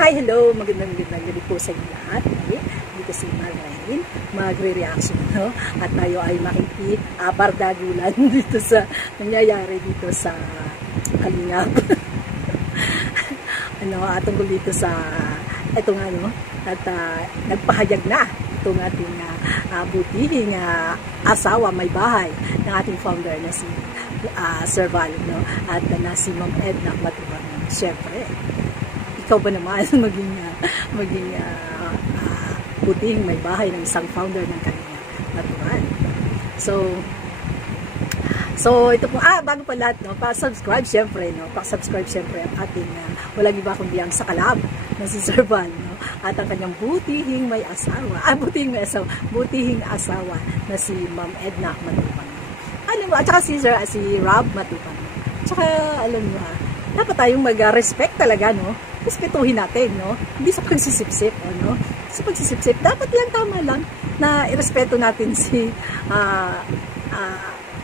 Hi, hello, magandang gabi po sa inyo lahat. Dito si Marlene, magre-reaction, no? At tayo ay makikibardagulan dito sa nangyayari dito sa Kalingap. Tungkol dito sa etong at nagpahayag na itong ating butihing asawa, may bahay ng ating founder na si Sir Val, no? At na si Ma'am Edna Matubang. Siyempre, ikaw ba naman maging butihing may bahay ng isang founder ng Kalingap Matubang? So ito po, bago pa lahat, no, pa-subscribe syempre, no, pa-subscribe syempre ang ating walang iba kundi ang sakalab na si Sir Val, no, at ang kanyang butihing asawa na si Ma'am Edna Matubang. Alam mo, at saka si Rob Matubang. Tsaka alam mo, dapat tayong mag-respect talaga, no? Respetuhin natin, no? Hindi sa pagsisipsip, no? Sa pagsisipsip, dapat yan, tama lang na irespeto natin si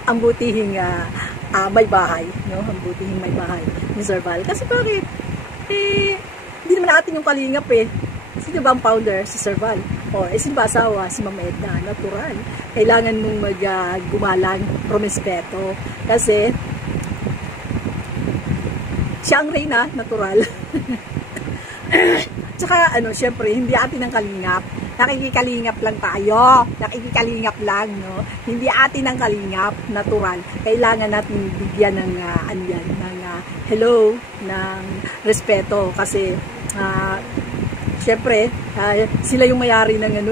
ang butihing may bahay, no? Ang butihing may bahay ni Sir Val. Kasi bakit? Hindi naman natin yung Kalingap eh. Sino ba ang founder? Si Sir Val. O, sino ba asawa? Si Ma'am Edna. Natural. Kailangan mong gumalang, rumespeto. Kasi siya ang reyna, natural. Tsaka, syempre, hindi atin ang Kalingap. Nakikikalingap lang tayo. Nakikikalingap lang, no? Hindi atin ang Kalingap, natural. Kailangan natin bigyan ng, hello, ng respeto. Kasi, syempre, sila yung may-ari ng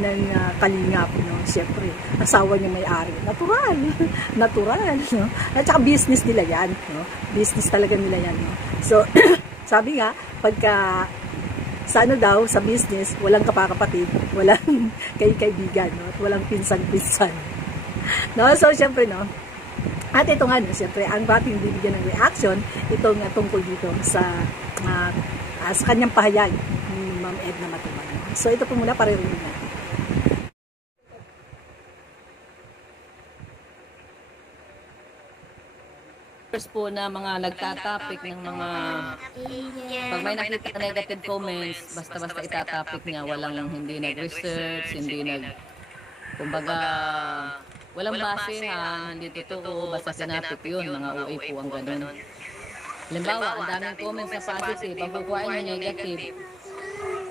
ng Kalingap, no? Syempre, asawa niya may-ari. Natural. Natural, no? At saka business nila yan, no? Business talaga nila yan, no? So, sabi nga, pagka sa sa business, walang kapakapatid, walang kaibigan, no? At walang pinsan-pinsan. No? So, syempre, no? At ito nga, no? Syempre, ang ating bibigyan ng reaction, itong tungkol dito sa kanyang pahayag ni Ma'am Edna Matubang. So, ito po muna, paririnig natin. Po na mga nagtatapik ng mga pag may nakita negative comments, basta-basta itatapik niya, walang hindi nag-research, kumbaga walang basehan, hindi totoo, basta sinapik yun, mga OA po ang ganun. Halimbawa, ang daming comments na positive, pag kukuhain niya negative,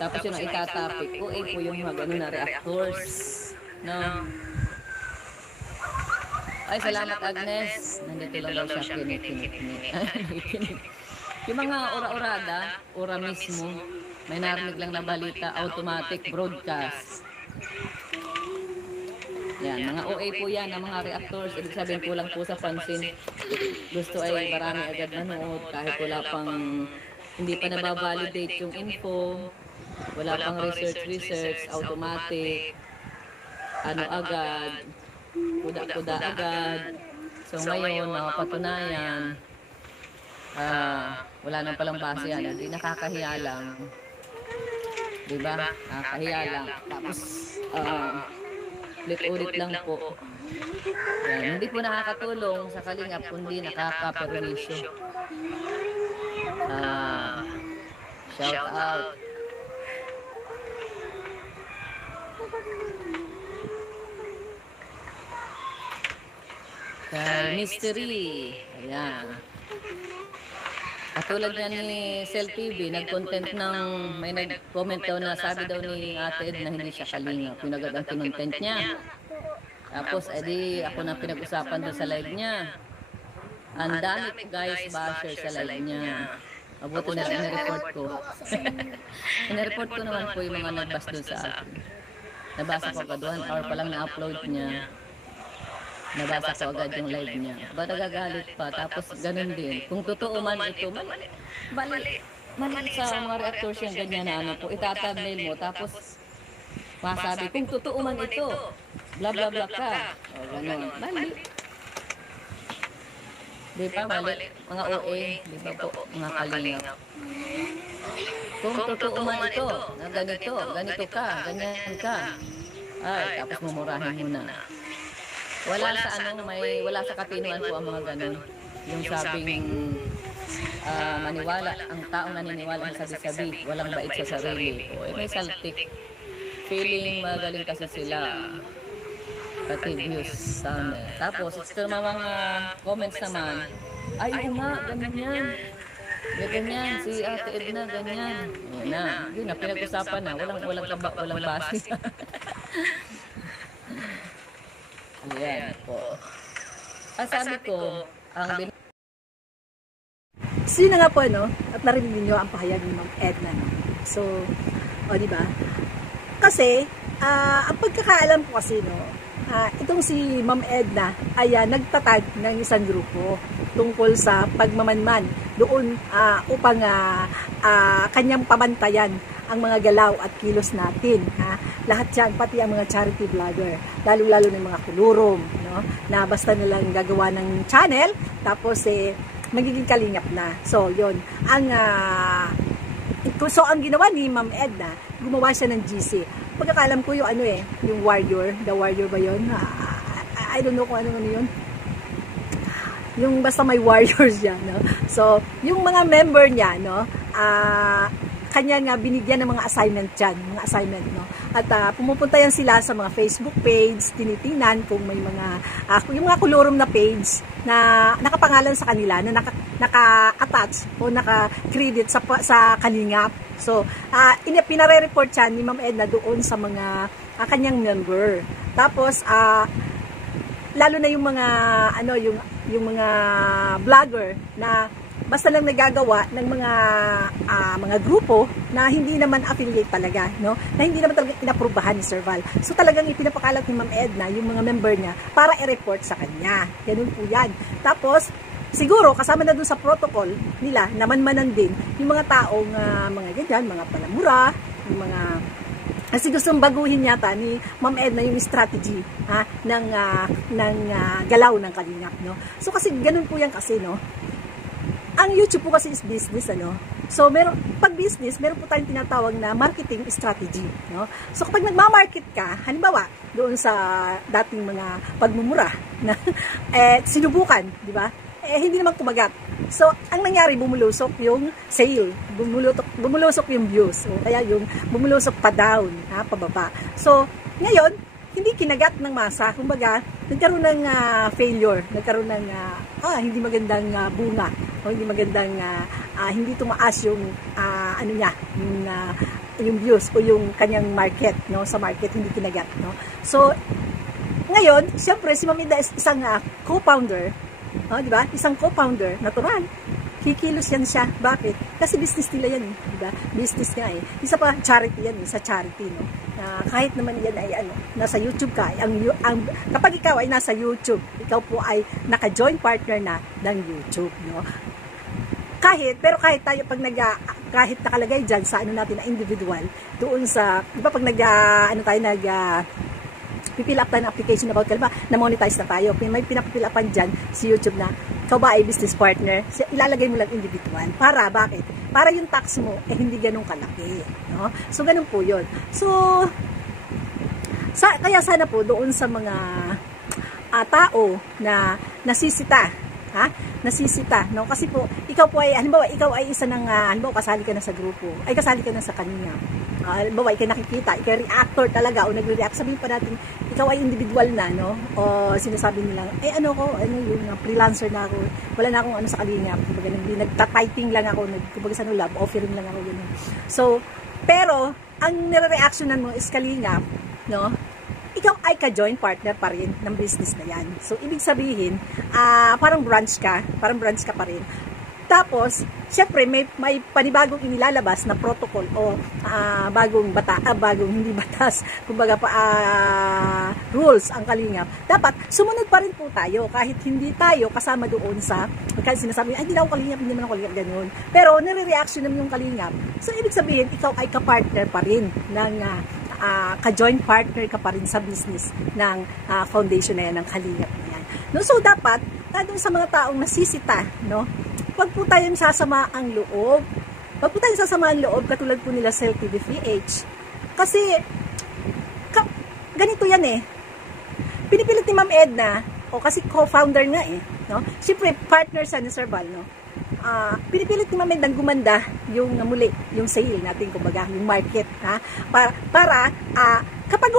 tapos yun ang itatapik, OA po yung mga ganun na reactors, no? Ay, salamat Agnes. Nandito lang daw siya kinikinig. Yung mga ora-orada, ora mismo, may narinig lang na balita, automatic broadcast. Yan, mga OA po yan, ang mga reactors, ibig sabihin kulang po sa pansin. Gusto ay marami agad nanood, kahit wala pang, hindi pa nababalidate yung info, wala pang research, automatic, agad, kuda agad. So ngayon, napatunayan, wala nang palang base yan. Hindi, nakakahiya lang. Diba? Nakakahiya lang. Tapos, ulit-ulit lang po. Yan. Hindi po nakakatulong sa Kalingap, kundi nakakaperwisyo. Shout out. Mystery. Ayan. Katulad niya ni Cell TV, nag-content may nag-comment daw na sabi daw ni Ate Ed na hindi siya Kalingap. Yung agad ang kinontent niya. Tapos, edi ako na pinag-usapan doon sa live niya. Ang dami guys basher sa live niya. Mabuti na lang na-report ko. Na-report ko naman po yung mga nagbas doon sa akin. Nabasa ko agad, 1 hour pa lang na-upload niya. Nabasa ko agad yung live niya. Ba nagagalit pa, tapos ganun din. Kung totoo man ito, mali sa mga reactors yung ganyan na po, itatabnail mo, tapos masabi, kung totoo man ito, bla bla bla ka. O ganun, mali. Di ba mali? Mga OA, di ba po, mga Kalingap. Kung totoo man ito, na ganito ka, ganyan ka. Ay, tapos mumurahin mo na. Wala sa wala sa katinuan po ang mga ganun. Yung sabing maniwala, ang taong naniniwala sa sabi-sabi, walang bait sa sarili. O may saltik. Feeling magaling kasi sila. Pati views sa amin. Tapos, sa mga comments naman, ay nga, ganyan yan. Ganyan, si Ate Edna, ganyan. Yun na, pinag-usapan na. Walang base. Ayan po. Sabi ko, So yun na nga po, no? At narinig niyo ang pahayag ni Ma'am Edna, no? So, di ba? Kasi, ang pagkakaalam ko kasi, no? Itong si Ma'am Edna ay nagtatag ng isang grupo tungkol sa pagmamanman doon upang kanyang pamantayan ang mga galaw at kilos natin. Lahat yan, pati ang mga charity vlogger, lalo-lalo ng mga kulurom, no? Na basta nilang gagawa ng channel, tapos magiging kalingap na. So, yun. Ang ginawa ni Ma'am Edna, gumawa siya ng GC. Pagkakalam ko yung yung warrior, the warrior ba yun? I don't know kung ano yun. Yung basta may warriors yan, no? So, yung mga member niya, no? Kanya nga binigyan ng mga assignment dyan, mga assignment, no? At pumupunta yan sila sa mga Facebook page, tinitingnan kung may mga, yung mga kolorum na page na nakapangalan sa kanila, na naka-attach o naka-credit sa Kalingap. So, pinare-report yan ni Ma'am Edna doon sa mga kanyang member. Tapos, lalo na yung mga, yung mga vlogger na basta lang nagagawa ng mga grupo na hindi naman affiliate talaga, no? Na hindi naman talaga inaprubahan ni Sir Val. So talagang ipinapakalat ni Ma'am Edna yung mga member niya para i-report sa kanya. Ganun po yan. Tapos, siguro kasama na dun sa protocol nila, namanmanan din yung mga taong mga ganyan, mga palamura, yung mga kasi gustong baguhin yata ni Ma'am Edna yung strategy ng galaw ng Kalingap, no? So kasi ganun po yan kasi, no? Ang YouTube po kasi is business, So, pag business, meron po tayong tinatawag na marketing strategy, no? So, kapag nagmamarket ka, halimbawa, doon sa dating mga pagmumura na sinubukan, di ba? Hindi naman kumagat. So, ang nangyari, bumulusok yung sale, bumulusok yung views, o kaya yung bumulusok pa down, pababa. So, ngayon, hindi kinagat ng masa, kumbaga, nagkaroon ng failure, nagkaroon ng hindi magandang bunga, o hindi magandang, hindi tumaas yung, yung views o yung kanyang market, no? Sa market, hindi kinagat, no? So, ngayon, siyempre, si Ma'am Edna is isang co-founder, di ba? Isang co-founder, natural. Kikilos yan siya. Bakit? Kasi business nila yan, di ba? Business nga eh. Isa pa, charity yan, sa charity, no? Kahit naman yan ay nasa YouTube ka, kapag ikaw ay nasa YouTube, ikaw po ay naka-join partner na ng YouTube, no? Pero kahit tayo kahit nakalagay dyan sa natin na individual, doon sa, di ba pag pipill up tayo ng application about kalba, na-monetize na tayo. May pinapill upan dyan si YouTube na, ikaw ba ay business partner? Ilalagay mo lang individual. Bakit? Para yung tax mo, hindi ganun kalaki. No? So, ganun po yun. So, kaya sana po doon sa mga tao na nasisita, no? Kasi po, ikaw po ay, halimbawa, ikaw ay isa ng, halimbawa, kasali ka na sa grupo, ay kasali ka na sa kanina. Halimbawa, ikaw nakikita, ikaw reactor talaga, o nagre-react, sabihin pa natin, ikaw ay individual na, no? O sinasabi nila, yung freelancer na ako, wala na akong sa Kalingap, kumbaga, nagta-typing lang ako, kumbaga sa love offering lang ako, gano'n. So, pero, ang nire-reactionan mo is Kalingap, no? Ikaw ay ka-join partner pa rin ng business na yan. So, ibig sabihin, parang branch ka pa rin. Tapos, syempre, may panibagong inilalabas na protocol o bagong hindi batas, kumbaga rules ang Kalingap. Dapat, sumunod pa rin po tayo kahit hindi tayo kasama doon sa, kasi sinasabi, hindi na ako Kalingap, hindi naman ako Kalingap, ganun. Pero, nire-reaction naman yung Kalingap. So, ibig sabihin, ikaw ay ka-partner pa rin ng ka-joint partner ka pa rin sa business ng foundation na yan, ng Kalingap na yan. No, so, dapat, doon sa mga taong nasisita, no, wag po tayong sasama ang loob. Wag po tayong sasama ang loob katulad po nila Cell TV PH. Kasi, ganito yan eh. Pinipilit ni Ma'am Edna, kasi co-founder nga eh. No? Siyempre, partner siya ni Sir Val, no? pinipilit ni Ma'am Edna gumanda yung muli, yung sale natin, kumbaga, yung market, ha? Para kapag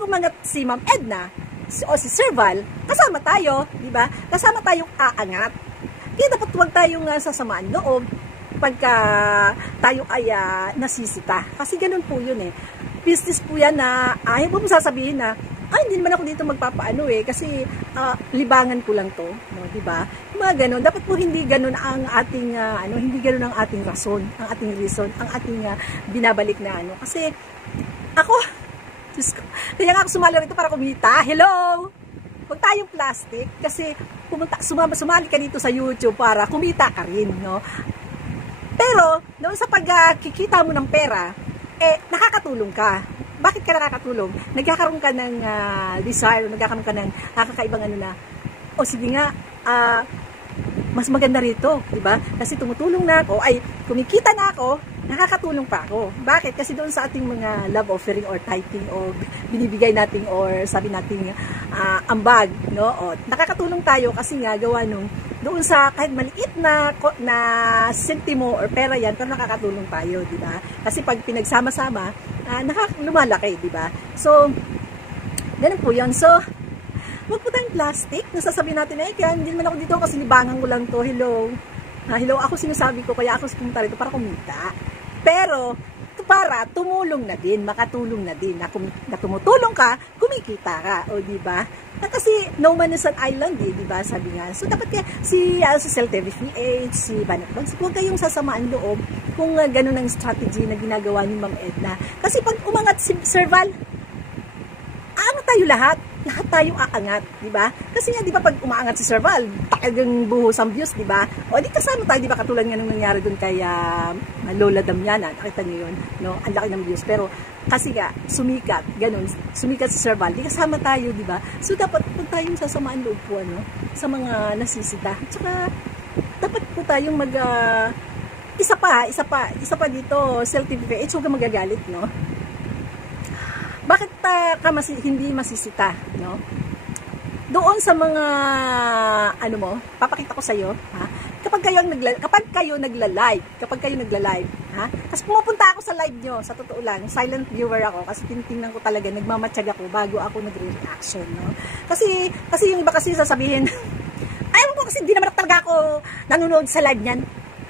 umangat si Ma'am Edna o si Sir Val, kasama tayo, di ba? Kasama tayong aangat. Kaya dapat huwag tayong sasamaan loob pagka tayo ay nasisita. Kasi ganun po yun eh. Business po yan na ayaw mo sasabihin na hindi naman ako dito magpapaano kasi libangan ko lang to, no, di ba? Mga ganun, dapat po hindi ganun ang ating hindi ganun ang ating rason, ang ating reason, ang ating binabalik na kasi ako, Diyos ko, kaya nga ako sumali rito para kumita. Hello! Huwag tayong plastic kasi sumali ka dito sa YouTube para kumita ka rin, no? Pero doon sa pagkikita mo ng pera, nakakatulong ka. Bakit ka nakakatulong? Nagkakaroon ka ng desire, nagkakaroon ka ng kakaibang sige nga, mas maganda rito, di ba? Kasi tumutulong na ako, kumikita na ako, nakakatulong pa ako. Bakit? Kasi doon sa ating mga love offering or tithing o binibigay natin or sabi natin ambag, no? Nakakatulong tayo kasi nga gawa doon sa kahit maliit na sentimo or pera yan, pero nakakatulong tayo, di ba? Kasi pag pinagsama-sama, lumalaki, di ba? So, ganun po yan. So, huwag po tayong plastic. Nasasabihin natin, kaya hindi naman ako dito kasi libangan ko lang to. Hello. Hello, ako sinasabi ko, kaya ako pumunta rito para kumita. Pero, para tumulong na din, makatulong na din, na tumutulong ka, kumikita ka, o di ba? Kasi no man is an island, di ba? Sabi nga. So dapat kaya si Cell TV PH, si Banat Banks, huwag kayong sasamaan loob kung ganun ang strategy na ginagawa ni Ma'am Edna. Kasi pag umangat si Sir Val, aangat tayo lahat tayong aangat, di ba? Kasi nga, di ba, pag umaangat si Sir Val, talagang buhos ang views, di ba? O, di kasama tayo, di ba, katulad nga nung nangyari dun kay Lola Damiana, nakita niyo yun, no? Ang laki ng views, pero kasi nga, sumikat, ganun, sumikat si Sir Val, di kasama tayo, di ba? So, dapat po tayong sasamaan loob po, sa mga nasisita. At saka, dapat po tayong isa pa dito, Cell TV PH, huwag ka magagalit, no? Bakit hindi masisita, no? Doon sa mga papakita ko sa iyo, ha? Kapag kayo nagla-live, ha? Kasi pumupunta ako sa live nyo, sa totoo lang, silent viewer ako kasi tinitingnan ko talaga, nagmamatsyag ako bago ako nagre-reaction, no? Kasi yung iba kasi sasabihin, ayaw ko kasi hindi naman talaga ako nanonood sa live niyan.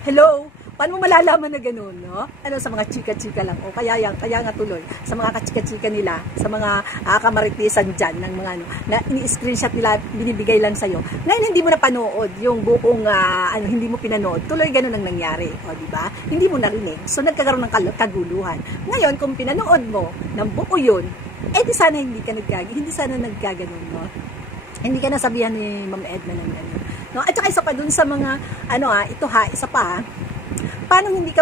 Hello? Paano mo malalaman na gano'n, no? Sa mga chika-chika lang. O kaya nga tuloy, sa mga kachika-chika nila, sa mga kamaritisan dyan, ng mga na ini-screenshot nila, binibigay lang sa'yo. Ngayon, hindi mo na panood yung buong, hindi mo pinanood. Tuloy gano'n ang nangyari, o, diba? Hindi mo narinig. So, nagkakaroon ng kaguluhan. Ngayon, kung pinanood mo ng buo yun, di sana hindi sana nagkaganon, no? Hindi ka nasabihan ni Ma'am Edna ng gano'n. No? At saka isa pa dun sa mga, isa pa, paano hindi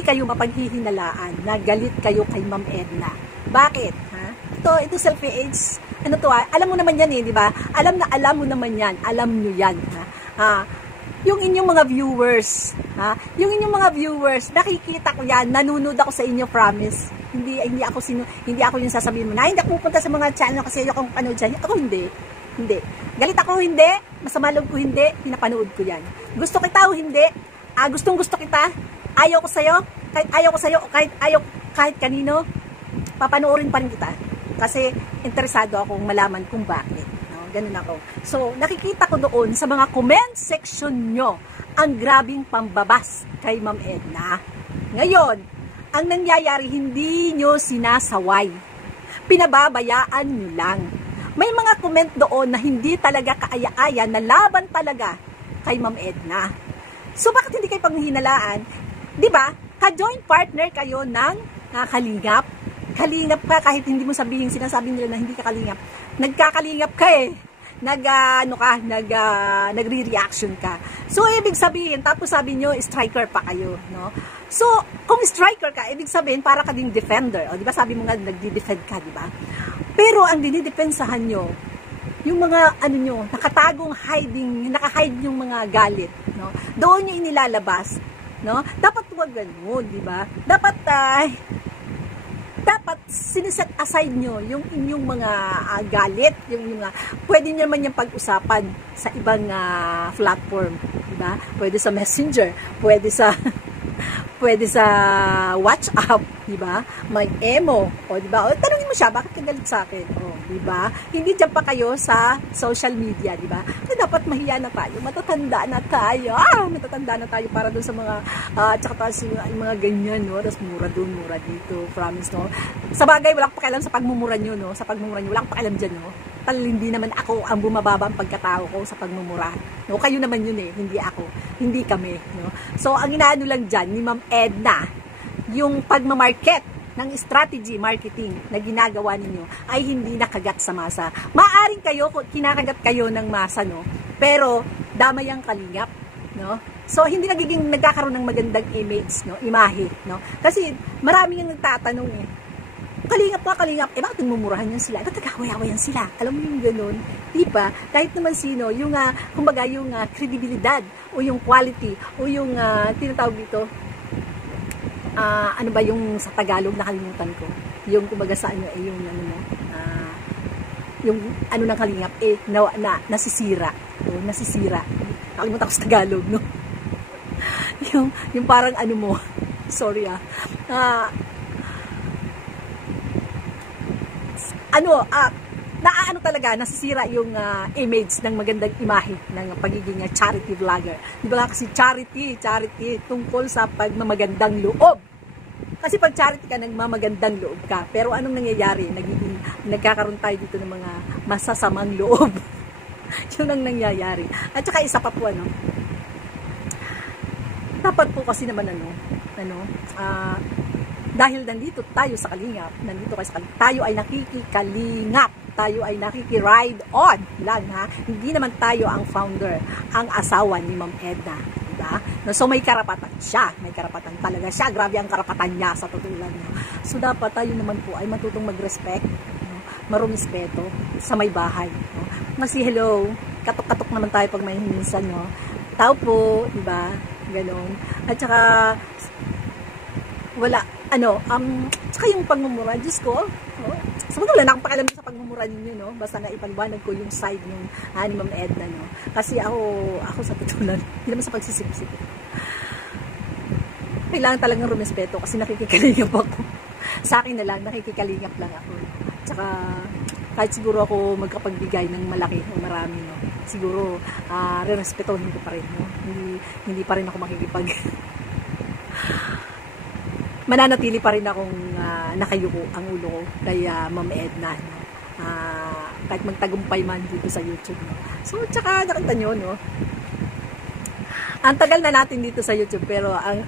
kayo mapaghihinalaan na galit kayo kay Ma'am Edna? Bakit? Ha? Ito Cell PH, alam mo naman yan di ba? Alam mo naman yan, alam nyo yan. Ha? Yung inyong mga viewers, nakikita ko yan, nanonood ako sa inyo, promise. Hindi ako yung sasabihin mo na, hindi ako pupunta sa mga channel kasi ayoko panood dyan. Ako hindi. Galit ako, hindi. Masama loob ko, hindi. Pinapanood ko yan. Gusto kita o hindi. Gustong-gusto kita, ayaw ko sa'yo, kahit kanino, papanoorin pa rin kita. Kasi interesado akong malaman kung bakit. No? Ganun ako. So, nakikita ko doon sa mga comment section nyo, ang grabing pambabas kay Ma'am Edna. Ngayon, ang nangyayari, hindi nyo sinasaway. Pinababayaan nyo lang. May mga comment doon na hindi talaga kaaya-aya, na laban talaga kay Ma'am Edna. So, bakit hindi kayo panghihinalaan? Diba? Ka-joint partner kayo ng kalingap. Kalingap ka kahit hindi mo sabihin, sinasabi nila na hindi ka kalingap. Nagkakalingap ka nagre-reaction ka. So, ibig sabihin, tapos sabi nyo, striker pa kayo, no? So, kung striker ka, ibig sabihin, para ka ding defender. O, diba? Sabi mo nga, nagdi-defend ka, diba? Pero, ang dinidepensahan nyo, yung mga nakatagong naka-hide yung mga galit, no? Doon yung inilalabas, no? Dapat huwag ganun, di ba? Dapat siniset aside nyo yung inyong mga galit, yung pwede nyo naman yung pag-usapan sa ibang platform, diba? Pwede sa Messenger, pwede sa pwede sa WhatsApp, di ba? May emo, o di ba? O tanungin mo siya, bakit ka galit sa akin? O, di ba? Hindi diyan pa kayo sa social media, di ba? Kasi dapat mahiya na tayo, matatanda na tayo. Matatanda na tayo para doon sa mga tsaka yung mga ganyan, no? Tapos mura doon, mura dito, promise, no? Sa bagay, wala akong pakialam sa pagmumura nyo, no? Sa pagmumura nyo, wala akong pakialam dyan, no? Hindi naman ako ang bumababa ang pagkatao ko sa pagmumura. No, kayo naman yun hindi ako. Hindi kami, no. So ang inaano lang diyan ni Ma'am Edna, yung pagma-market ng strategy marketing na ginagawa ninyo ay hindi nakagat sa masa. Maaring kayo kinakagat kayo ng masa, no, pero damay ang kalingap, no. So hindi nagkakaroon ng magandang image, no, imahe, no. Kasi maraming ang nagtatanong kalingap, bakit mumurahan yan sila? Bakit nagkaway-awayan sila? Alam mo yung ganun? Diba? Kahit naman sino, yung, kumbaga, yung kredibilidad, o yung quality, o yung, tinatawag dito, ano ba yung sa Tagalog, nakalimutan ko. Yung, kumbaga, sa ano, yung, ano mo, yung, ano ng kalingap, nasisira. O, nasisira. Nakalimutan ko sa Tagalog, no? yung parang, ano mo, sorry naano talaga, nasisira yung image ng magandang imahe ng pagiging charity vlogger. Di ba kasi charity tungkol sa pagmamagandang loob. Kasi pag charity ka, nagmamagandang loob ka. Pero anong nangyayari? Nagkakaroon tayo dito ng mga masasamang loob. Yun ang nangyayari. At saka isa pa po, dapat po kasi naman dahil nandito tayo sa Kalingap, tayo ay nakikikalingap, tayo ay nakiki-ride on lang, ha. Hindi naman tayo ang founder, ang asawa ni Ma'am Edna, diba? So may karapatan siya, may karapatan talaga siya, grabe ang karapatan niya sa tutulan niya. So dapat tayo naman po ay matutong mag-respect, marumispeto sa may bahay, no? Kasi hello, katok-katok naman tayo pag may minsan, no? Tao po, diba? Ganon. At saka saka yung pagmumura, Diyos ko, so wala na akong pakialam sa pagmumura ninyo, no? Basta na ipaliwanag ko yung side ng ni Ma'am Edna, no? Kasi ako sa tutulan, hindi naman sa pagsisip-sip. Kailangan talagang rumispeto kasi nakikikalingap ako. Sa akin na lang, nakikikalingap lang ako. Tsaka, kahit siguro ako magkapagbigay ng malaki o marami, no? Siguro, re-respetohin ko pa rin, no? Hindi pa rin ako makikipag mananatili pa rin akong nakayuko ang ulo ko kay Ma'am Edna, no? Kahit magtagumpay man dito sa YouTube, no? So, tsaka nakita nyo, no? Ang tagal na natin dito sa YouTube, pero ang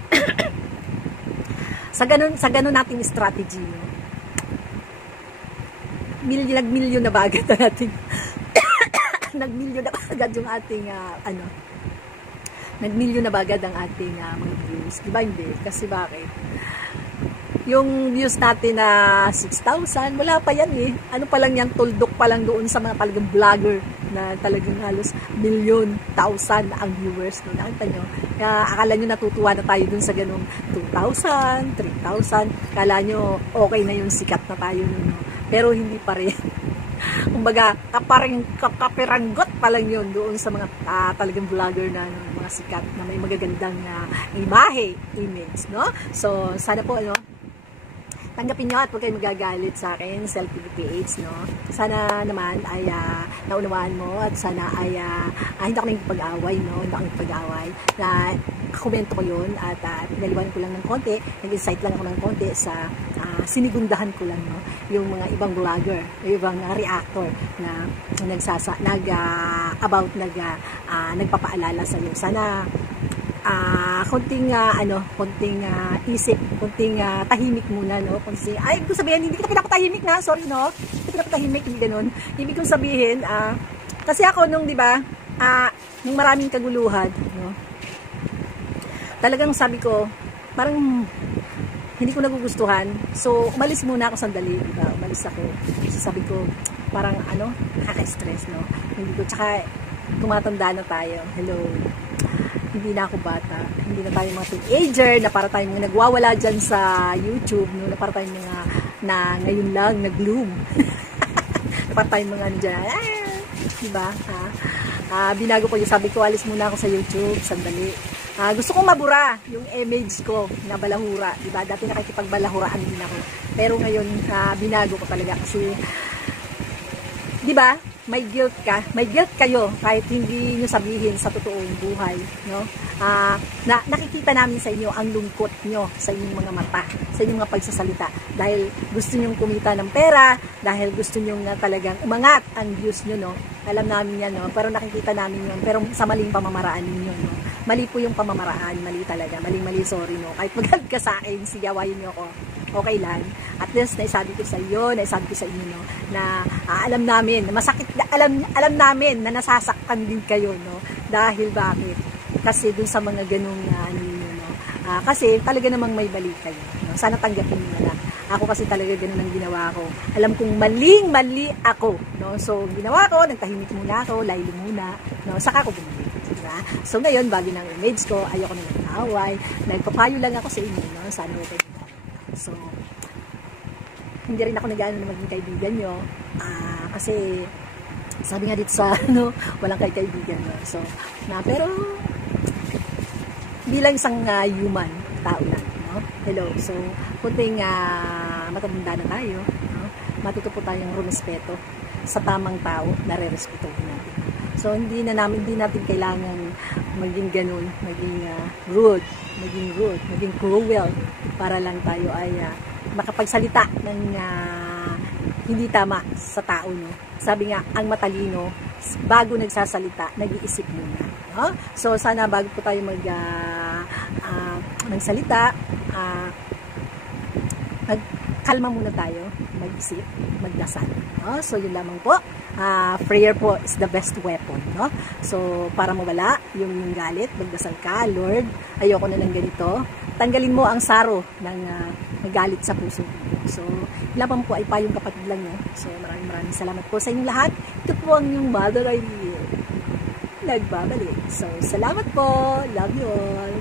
sa ganun nating strategy, no? Nag-milyon na ba agad ang ating nag-milyon na ba agad yung ating nag-milyon na ba agad ang ating mga views? Diba hindi? Kasi bakit? Yung views natin na 6,000, wala pa yan eh. Ano pa lang yan, tuldok pa lang doon sa mga talagang vlogger na talagang halos milyon, 1,000 ang viewers. No? Nakita nyo? Akala nyo natutuwa na tayo dun sa ganung 2,000, 3,000. Akala nyo okay na yung sikat na tayo nun. No? Pero hindi pa rin. Kumbaga, kapiranggot pa lang yun doon sa mga talagang vlogger na mga sikat na may magagandang imahe, image, no? So, sana po, tanggapin nyo at huwag kayo magagalit sa akin, self-PH, no? Sana naman ay naunawaan mo at sana ay hindi ako nagpag-away, no? Hindi ako nagpag-away. Na komento ko yun at pinaliwan ko lang ng konti, nag-insight lang ako ng konti sa sinigundahan ko lang, no? Yung mga ibang vlogger, ibang reactor na nagpapaalala sa iyo. Sana konting isip, konting tahimik muna, no? Kasi kung sabihin, hindi kita pinapatahimik na, sorry, no? Hindi pinapatahimik, hindi ganun. Ibig kong sabihin, kasi ako nung, di ba, nung maraming kaguluhan, no? Talagang sabi ko, parang hindi ko nagugustuhan. So, umalis muna ako sandali, di ba? Umalis ako. So, sabi ko, parang nakaka-stress, no? Hindi ko, tsaka tumatanda na tayo. Hello. Hindi na ako bata, hindi na tayo mga teenager, na para tayong mga nagwawala dyan sa YouTube, no? Na para tayong mga na ngayon lang nag-bloom. Na para tayong mga dyan, diba? Binago ko yung sabi ko, alis muna ako sa YouTube, sandali. Gusto kong mabura yung image ko na balahura, diba? Dati nakikipagbalahuraan din ako. Pero ngayon, binago ko talaga kasi, diba? May guilt ka, may guilt kayo kahit hindi nyo sabihin sa totoong buhay, no? Nakikita namin sa inyo ang lungkot nyo sa inyong mga mata, sa inyong mga pagsasalita, dahil gusto nyo kumita ng pera, dahil gusto nyo nga talagang umangat ang views nyo, no? Alam namin yan, no? Pero nakikita namin yun, pero sa maling pamamaraan ninyo, no? Mali po yung pamamaraan, mali talaga, maling-mali, sorry, no? Kahit magalit ka sa akin, sigawain nyo ako, okay lang. At least, naisabi ko sa iyo, naisabi ko sa inyo, no? Na alam namin, masakit, alam namin na nasasaktan din kayo, no? Dahil bakit? Kasi dun sa mga ganung ano ninyo, no? Kasi talaga namang may mali kayo, no? Sana tanggapin niyo na. Ako kasi talaga ganun ang ginawa ko. Alam kong maling-mali ako, no? So, ginawa ko, nagtahimik muna ako, laylo muna, no? Saka ako bumalik. Diba? So ngayon, bagay ng image ko, ayoko na nag-aaway, nagpapayo lang ako sa inyo, no? Sana okay. So, hindi rin ako nag-ano na maging kaibigan nyo, kasi sabi nga dito sa ano, walang kaibigan, no? So, pero bilang isang human, tao lang, no? Hello, so kunting matanda na tayo, no? Matuto po tayong rumispeto sa tamang tao, nare-respeto natin. So, hindi natin kailangan maging ganun, maging rude, maging cruel, para lang tayo ay makapagsalita ng hindi tama sa tao, no? Sabi nga, ang matalino, bago nagsasalita, nag-iisip muna, no? So, sana bago po tayo magsalita, magkalma muna tayo, mag-isip, magdasal, no? So, yun lamang po. Prayer po is the best weapon, no? So, para mawala yung galit, magdasal ka, Lord, ayoko na ng ganito. Tanggalin mo ang saro ng galit sa puso. So, ilan po ay payong kapatid lang, no? So, maraming salamat po sa inyong lahat. Ito po ang yung Mother Irene. Nagbabalik. So, salamat po. Love you all.